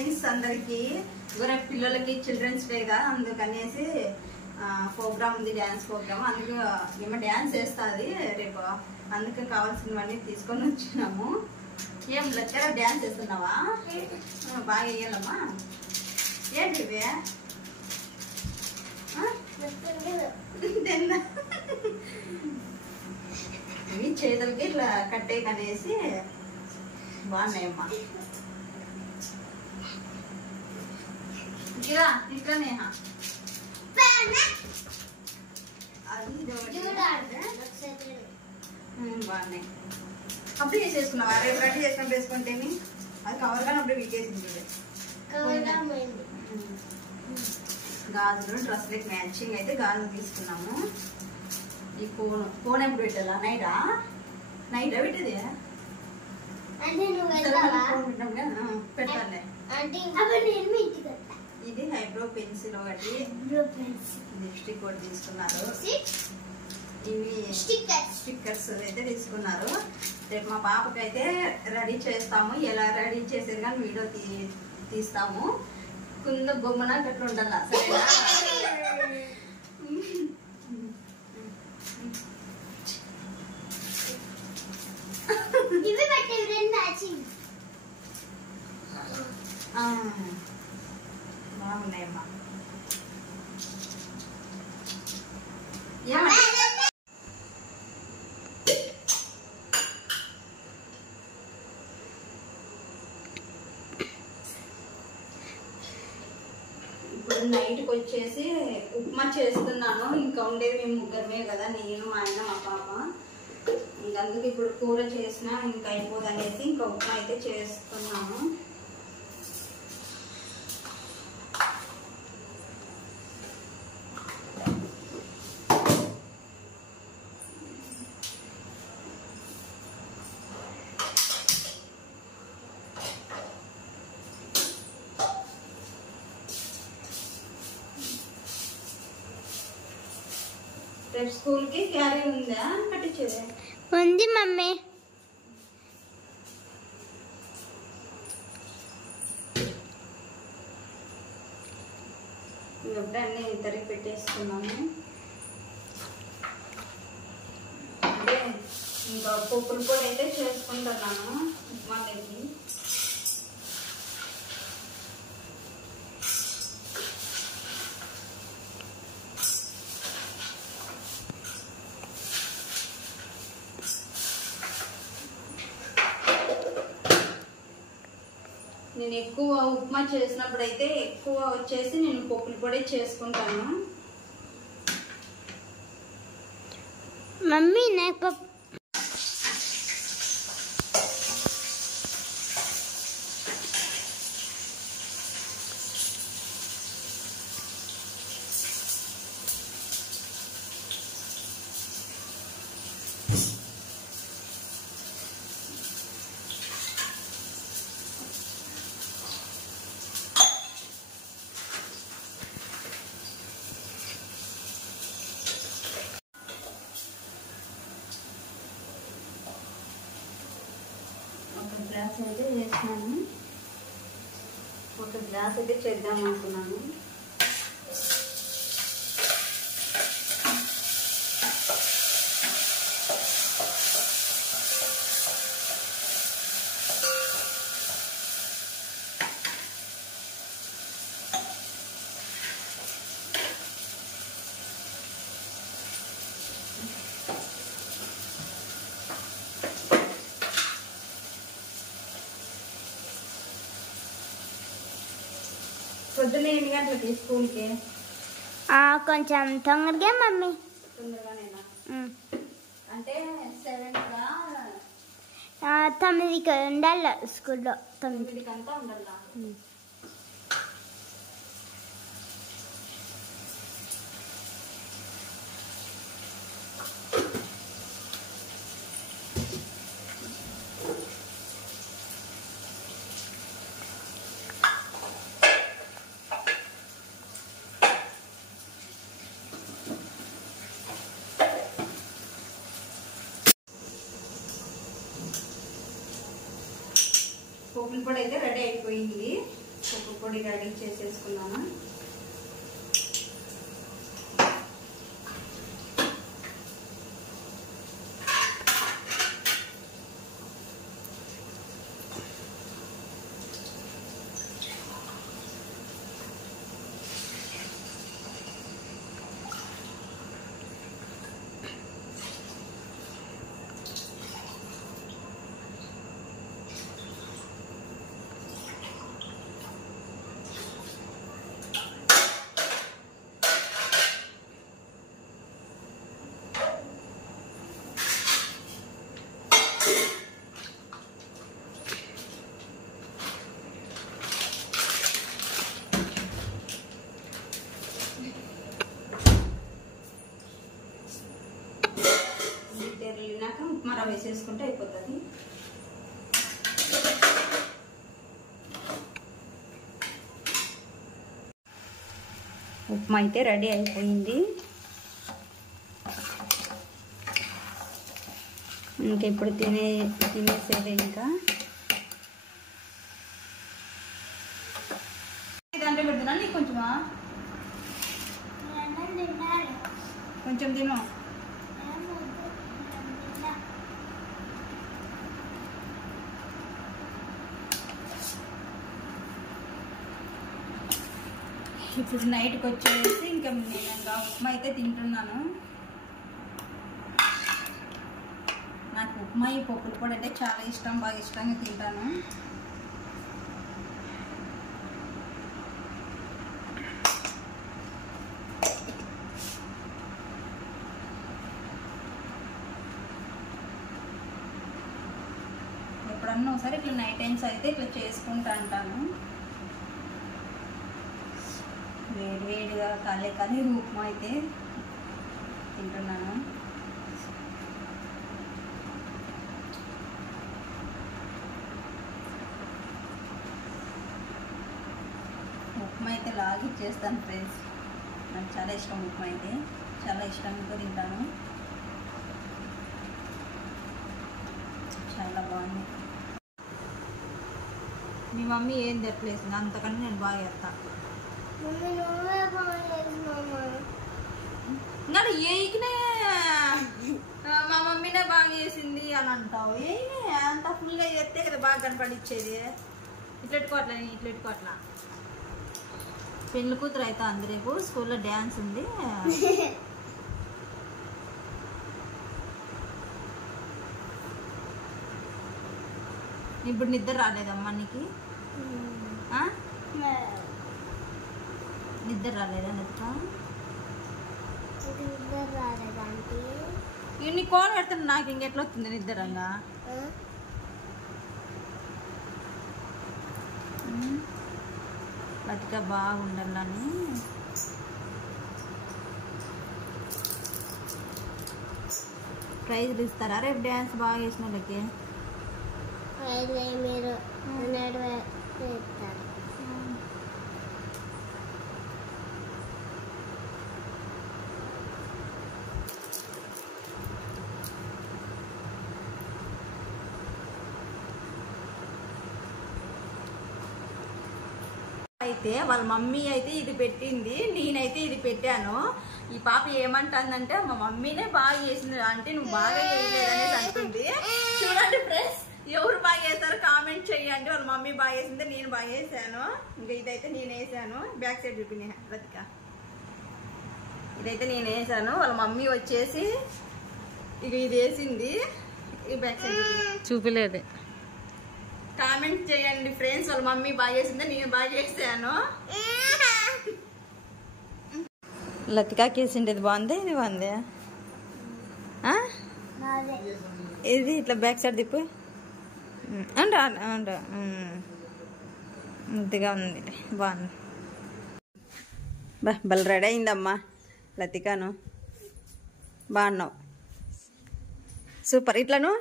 Friends అందరికి రేపు పిల్లలకి చిల్డ్రన్స్ డేగా అందుకనేసి ప్రోగ్రామ్ ఉంది, డ్యాన్స్ ప్రోగ్రామ్. అందుకు మేము డ్యాన్స్ వేస్తుంది రేపు, అందుకు కావాల్సినవన్నీ తీసుకొని వచ్చినాము. ఏం లెక్కర డ్యాన్స్ వేస్తున్నావా? బాగా వేయాలమ్మా. ఏంటి ఇవి చేతులకి ఇట్లా కట్టే కనేసి బాగున్నాయమ్మా. ఇక్కడ ఇక్కడ నేహ అది బాగున్నాయి. అప్పుడు వేసేసుకున్నావా? రేపు రెడీ చేసుకుని వేసుకుంటేమి అది కవర్ కానీ అప్పుడు వీకేసింది. గాజులు డ్రెస్లకి మ్యాచింగ్ అయితే గాజులు తీసుకున్నాము. ఈ ఫోన్ ఎప్పుడు పెట్టాలా? నైటా పెట్టేది పెట్టాలి. ఇది ఐబ్రో పెన్సిల్ ఒకటి, లిప్స్టిక్ ఒకటి తీసుకున్నారు. ఇవి స్టిక్కర్స్ అయితే తీసుకున్నారు. రేపు మా పాపకి అయితే రెడీ చేస్తాము. ఎలా రెడీ చేసేది కానీ వీడియో తీస్తాము. కింద బొమ్మన గట్ల ఉండాల, సరేనా? బాగున్నాయమ్మా. ఇప్పుడు నైట్కి వచ్చేసి ఉప్మా చేస్తున్నాను. ఇంకా ఉండేది మేము ముగ్గురమే కదా, నేను మా ఆయన మా పాప. ఇంకందుకు ఇప్పుడు కూర చేసినా ఇంకా అయిపోదనేసి ఇంకా ఉప్మా అయితే చేస్తున్నాను. రేపు స్కూల్ కి క్యారీ ఉందా? కట్టించేది ఉంది మమ్మీ. ఇప్పుడే అన్ని తరిగి పెట్టేసుకున్నాము. అంటే ఇంకా పప్పుల పొడి అయితే చేసుకుంటున్నాను ఉప్మాకి. నేను ఎక్కువ ఉప్మా చేసినప్పుడు అయితే ఎక్కువ వచ్చేసి నేను పప్పుల పొడి చేసుకుంటాను. మమ్మీ నాకు గ్లాస్ అయితే చేసినాను. ఒక గ్లాస్ అయితే చేద్దాం అనుకున్నాను. పొద్దున్న ఎన్ని గంటలకి స్కూల్కి? కొంచెం తొందరగా మమ్మీ. తొందరగానేనా? అంటే 7కా? 9కి ఉండాలి స్కూల్లో. 9కంతా ఉండాలా? పప్పుల పొడి అయితే రెడీ అయిపోయింది. పొడి రెడీ చేసేసుకున్నాను. ఉప్మా రవ్వ వేసేసుకుంటే అయిపోతుంది. ఉప్మా అయితే రెడీ అయిపోయింది. ఇంకా ఇప్పుడు తినేసేది. ఇంకా దాంట్లో పెడుతున్నా నీకు కొంచెమా, కొంచెం తిను. ఇప్పుడు నైట్కి వచ్చేసి ఇంకా నేను ఉప్మా అయితే తింటున్నాను. నాకు ఉప్మా ఈ పప్పుల పొడి అంటే చాలా ఇష్టం, బాగా ఇష్టంగా తింటాను. ఎప్పుడన్నా ఒకసారి ఇట్లా నైట్ టైమ్స్ అయితే ఇట్లా చేసుకుంటా అంటాను. వేడివేడిగా కానీ ఉప్మా అయితే తింటున్నాను. ఉప్మా అయితే లాగి చేస్తాను ఫ్రెండ్స్. నాకు చాలా ఇష్టం ఉప్మా అయితే, చాలా ఇష్టంగా తింటాను. చాలా బాగుంది. మీ మమ్మీ ఏం తెప్పలేసింది, అంతకంటే నేను బాగా చేస్తాను. ఇంకా ఏకినే మా మమ్మీనే బాగా చేసింది అని అంటావు. ఏమి అంత ఫుల్గా చేస్తే కదా బాగా కనపడిచ్చేది. ఇట్లెట్టుకోవట్లా, ఇట్లెట్టుకోవట్లా. పెళ్లి కూతురు అయితే అంది, రేపు స్కూల్లో డ్యాన్స్ ఉంది. ఇప్పుడు నిద్ర రాలేదమ్మా నీకు? నిద్ర రాలేదా? నీ కోల్ పెడుతున్నా నాకు ఇంకెట్లా వస్తుంది నిద్రంగా? బతిక బాగుండాలని. ప్రైజ్లు ఇస్తారా రేపు డ్యాన్స్ బాగా చేసిన వాళ్ళకి? మీరు అయితే వాళ్ళ మమ్మీ అయితే ఇది పెట్టింది, నేనైతే ఇది పెట్టాను. ఈ పాప ఏమంటుందంటే మా మమ్మీనే బాగా చేసింది అంటే నువ్వు బాగా చేయలేదనేసి అంటుంది. చూడండి ఫ్రెండ్స్, ఎవరు బాగా చేస్తారో కామెంట్ చేయండి. వాళ్ళ మమ్మీ బాగా చేసింది, నేను బాగా చేశాను. ఇంకా ఇదైతే నేను వేసాను. బ్యాక్ సైడ్ చూపిన రతిక, ఇదైతే నేను వేసాను. వాళ్ళ మమ్మీ వచ్చేసి ఇక ఇది వేసింది. ఈ బ్యాక్ సైడ్ చూపిలేదు. కామెంట్ చేయండి ఫ్రెండ్స్, వాళ్ళ మమ్మీ బాగా చేసింది, నేను బాగా చేశాను. లతికాకి వేసింది ఇది బాగుంది, ఇది బాగుంది. ఇది ఇట్లా బ్యాక్ సైడ్ తిప్పు. ఇంతగా ఉంది, బాగుంది. బల్ రెడీ అయిందమ్మా లతికాను. బాగున్నావు, సూపర్. ఇట్లాను